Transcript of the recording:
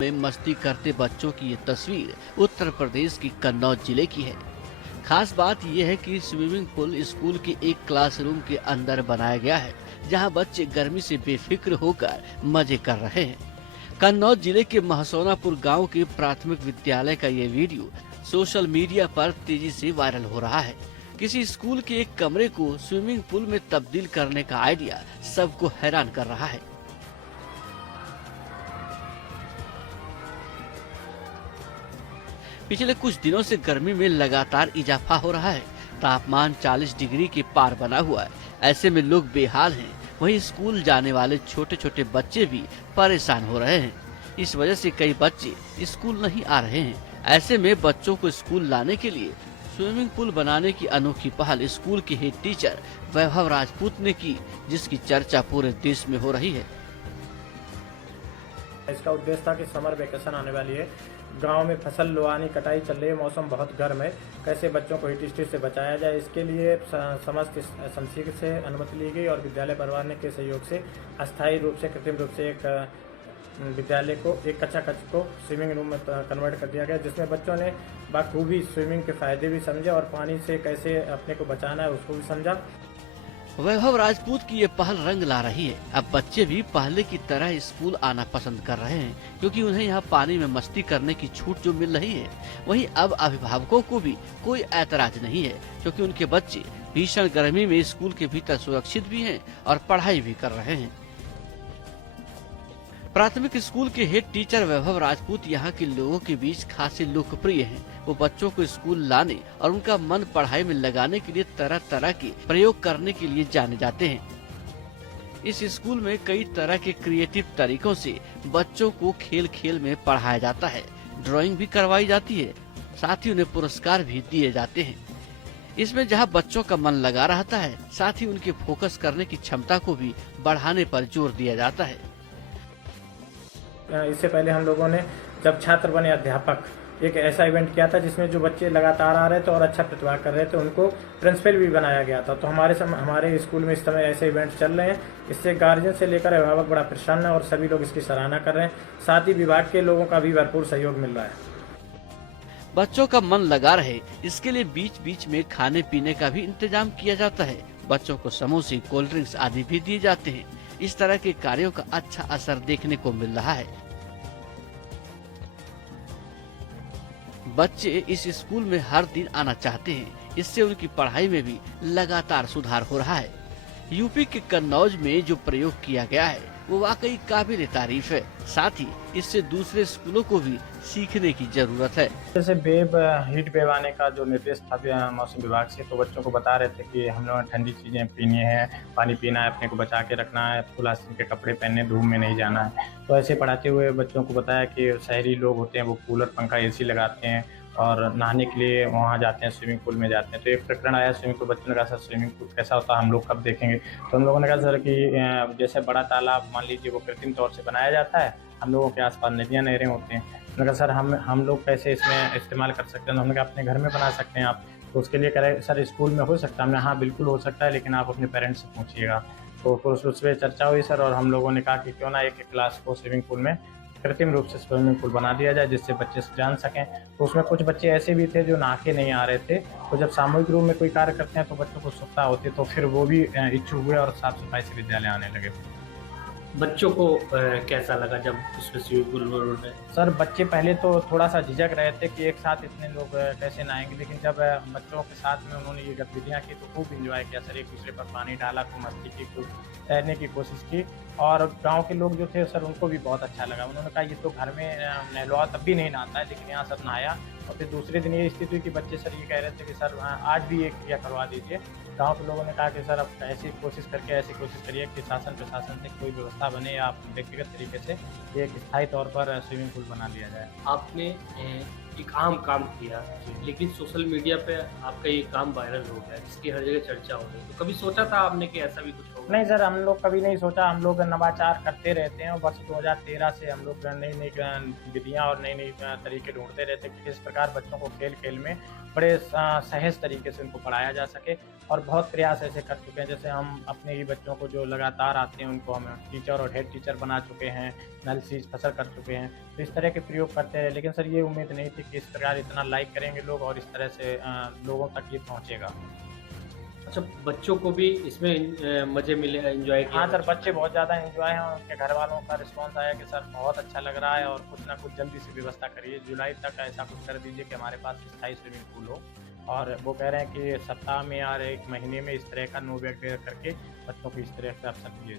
में मस्ती करते बच्चों की ये तस्वीर उत्तर प्रदेश की कन्नौज जिले की है। खास बात यह है कि स्विमिंग पूल स्कूल के एक क्लासरूम के अंदर बनाया गया है, जहां बच्चे गर्मी से बेफिक्र होकर मजे कर रहे हैं। कन्नौज जिले के महसौनापुर गांव के प्राथमिक विद्यालय का ये वीडियो सोशल मीडिया पर तेजी से वायरल हो रहा है। किसी स्कूल के एक कमरे को स्विमिंग पूल में तब्दील करने का आइडिया सबको हैरान कर रहा है। पिछले कुछ दिनों से गर्मी में लगातार इजाफा हो रहा है। तापमान 40 डिग्री के पार बना हुआ है। ऐसे में लोग बेहाल हैं। वहीं स्कूल जाने वाले छोटे छोटे बच्चे भी परेशान हो रहे हैं। इस वजह से कई बच्चे स्कूल नहीं आ रहे हैं। ऐसे में बच्चों को स्कूल लाने के लिए स्विमिंग पूल बनाने की अनोखी पहल स्कूल के हेड टीचर वैभव राजपूत ने की, जिसकी चर्चा पूरे देश में हो रही है। इसका उद्देश्य था कि समर वेकेशन आने वाली है, गांव में फसल लुआनी कटाई चल रही है, मौसम बहुत गर्म है, कैसे बच्चों को हीट स्ट्रेस से बचाया जाए, इसके लिए समस्त संसिग्ध से अनुमति ली गई और विद्यालय परिवार के सहयोग से अस्थायी रूप से कृत्रिम रूप से एक विद्यालय को एक कच्चा कक्ष को स्विमिंग रूम में कन्वर्ट कर दिया गया, जिसमें बच्चों ने बखूबी स्विमिंग के फायदे भी समझे और पानी से कैसे अपने को बचाना है उसको भी समझा। वैभव राजपूत की ये पहल रंग ला रही है। अब बच्चे भी पहले की तरह स्कूल आना पसंद कर रहे हैं, क्योंकि उन्हें यहाँ पानी में मस्ती करने की छूट जो मिल रही है। वहीं अब अभिभावकों को भी कोई ऐतराज नहीं है, क्योंकि उनके बच्चे भीषण गर्मी में स्कूल के भीतर सुरक्षित भी हैं और पढ़ाई भी कर रहे हैं। प्राथमिक स्कूल के हेड टीचर वैभव राजपूत यहाँ के लोगों के बीच खासे लोकप्रिय हैं। वो बच्चों को स्कूल लाने और उनका मन पढ़ाई में लगाने के लिए तरह तरह के प्रयोग करने के लिए जाने जाते हैं। इस स्कूल में कई तरह के क्रिएटिव तरीकों से बच्चों को खेल खेल में पढ़ाया जाता है। ड्राइंग भी करवाई जाती है, साथ ही उन्हें पुरस्कार भी दिए जाते हैं। इसमें जहाँ बच्चों का मन लगा रहता है, साथ ही उनके फोकस करने की क्षमता को भी बढ़ाने पर जोर दिया जाता है। इससे पहले हम लोगों ने जब छात्र बने अध्यापक एक ऐसा इवेंट किया था जिसमें जो बच्चे लगातार आ रहे थे और अच्छा प्रतिभा कर रहे थे उनको प्रिंसिपल भी बनाया गया था। तो हमारे स्कूल में इस समय ऐसे इवेंट चल रहे हैं। इससे गार्जियन से लेकर अभिभावक बड़ा प्रसन्न है और सभी लोग इसकी सराहना कर रहे हैं। साथ ही विभाग के लोगों का भी भरपूर सहयोग मिल रहा है। बच्चों का मन लगा रहे, इसके लिए बीच बीच में खाने पीने का भी इंतजाम किया जाता है। बच्चों को समोसे, कोल्ड ड्रिंक्स आदि भी दिए जाते हैं। इस तरह के कार्यों का अच्छा असर देखने को मिल रहा है। बच्चे इस स्कूल में हर दिन आना चाहते हैं। इससे उनकी पढ़ाई में भी लगातार सुधार हो रहा है। यूपी के कन्नौज में जो प्रयोग किया गया है वो वाकई काबिल तारीफ है। साथ ही इससे दूसरे स्कूलों को भी सीखने की जरूरत है। जैसे हीट वेव आने का जो निर्देश था मौसम विभाग से, तो बच्चों को बता रहे थे कि हम लोगों ने ठंडी चीजें पीनी है, पानी पीना है, अपने को बचा के रखना है, फुल आस्तीन के कपड़े पहनने, धूप में नहीं जाना है। तो ऐसे पढ़ाते हुए बच्चों को बताया कि शहरी लोग होते हैं वो कूलर, पंखा, एसी लगाते हैं और नहाने के लिए वहाँ जाते हैं, स्विमिंग पूल में जाते हैं। तो एक प्रकरण आया स्विमिंग पूल, बच्चों ने कहा सर स्विमिंग पूल कैसा होता है, हम लोग कब देखेंगे। तो हम लोगों ने कहा सर कि जैसे बड़ा तालाब मान लीजिए वो कृत्रिम तौर से बनाया जाता है, हम लोगों के आसपास नदियाँ नहरें होते हैं। उन्होंने कहा सर हम लोग कैसे इसमें इस्तेमाल कर सकते हैं। तो हमने कहा अपने घर में बना सकते हैं आप। तो उसके लिए कह रहे सर स्कूल में हो सकता है। हमने हाँ बिल्कुल हो सकता है, लेकिन आप अपने पेरेंट्स से पूछिएगा। तो उस पर चर्चा हुई सर, और हम लोगों ने कहा कि क्यों ना एक क्लास को स्विमिंग पूल में कृत्रिम रूप से स्विमिंग पूल बना दिया जाए, जिससे बच्चे जान सकें। तो उसमें कुछ बच्चे ऐसे भी थे जो नहा के नहीं आ रहे थे। तो जब सामूहिक रूप में कोई कार्य करते हैं तो बच्चों को उत्सुकता होती है, तो फिर वो भी इच्छुक हुए और साफ सफाई से विद्यालय आने लगे। बच्चों को कैसा लगा जब उसमें स्विमिंग पूल में? सर बच्चे पहले तो थोड़ा सा झिझक रहे थे कि एक साथ इतने लोग कैसे नहाएंगे, लेकिन जब बच्चों के साथ में उन्होंने ये गतिविधियाँ की तो खूब इंजॉय किया सर। एक दूसरे पर पानी डाला, खूब मस्ती की, खूब तैरने की कोशिश की। और गांव के लोग जो थे सर उनको भी बहुत अच्छा लगा। उन्होंने कहा ये तो घर में नहलवा तब भी नहीं नहाता है, लेकिन यहाँ सर नहाया। और फिर दूसरे दिन ये स्थिति हुई कि बच्चे सर ये कह रहे थे कि सर आज भी ये क्रिया करवा दीजिए। गांव के लोगों ने कहा कि सर अब ऐसी कोशिश करिए कि शासन प्रशासन से कोई व्यवस्था बने या व्यक्तिगत तरीके से एक स्थायी तौर पर स्विमिंग पूल बना लिया जाए। आपने एक आम काम किया, लेकिन सोशल मीडिया पे आपका ये काम वायरल हो गया, जिसकी हर जगह चर्चा हो रही है। तो कभी सोचा था आपने कि ऐसा भी कुछ होगा? नहीं सर, हम लोग कभी नहीं सोचा, हम लोग नवाचार करते रहते हैं और वर्ष 2013 से हम लोग नई-नई विधियाँ और नई-नई तरीके ढूँढते रहते हैं कि किस प्रकार बच्चों को खेल-खेल में बड़े सहज तरीके से उनको पढ़ाया जा सके और बहुत प्रयास ऐसे कर चुके हैं। जैसे हम अपने ही बच्चों को जो लगातार आते हैं उनको हम टीचर और हेड टीचर बना चुके हैं, नल सीज फसर कर चुके हैं। तो इस तरह के प्रयोग करते रहे, लेकिन सर ये उम्मीद नहीं थी कि इस प्रकार इतना लाइक करेंगे लोग और इस तरह से लोगों तक ये पहुँचेगा। अच्छा, बच्चों को भी इसमें मज़े मिले, एन्जॉय किया? हाँ सर, बच्चे बहुत ज़्यादा एन्जॉय हैं और उनके घर वालों का रिस्पॉन्स आया कि सर बहुत अच्छा लग रहा है और कुछ ना कुछ जल्दी से व्यवस्था करिए, जुलाई तक ऐसा कुछ कर दीजिए कि हमारे पास स्थायी स्विमिंग पूल हो। और वो कह रहे हैं कि सप्ताह में या 1 महीने में इस तरह का नो बैग डे करके बच्चों को इस तरह से अवसर दिए जाएँ।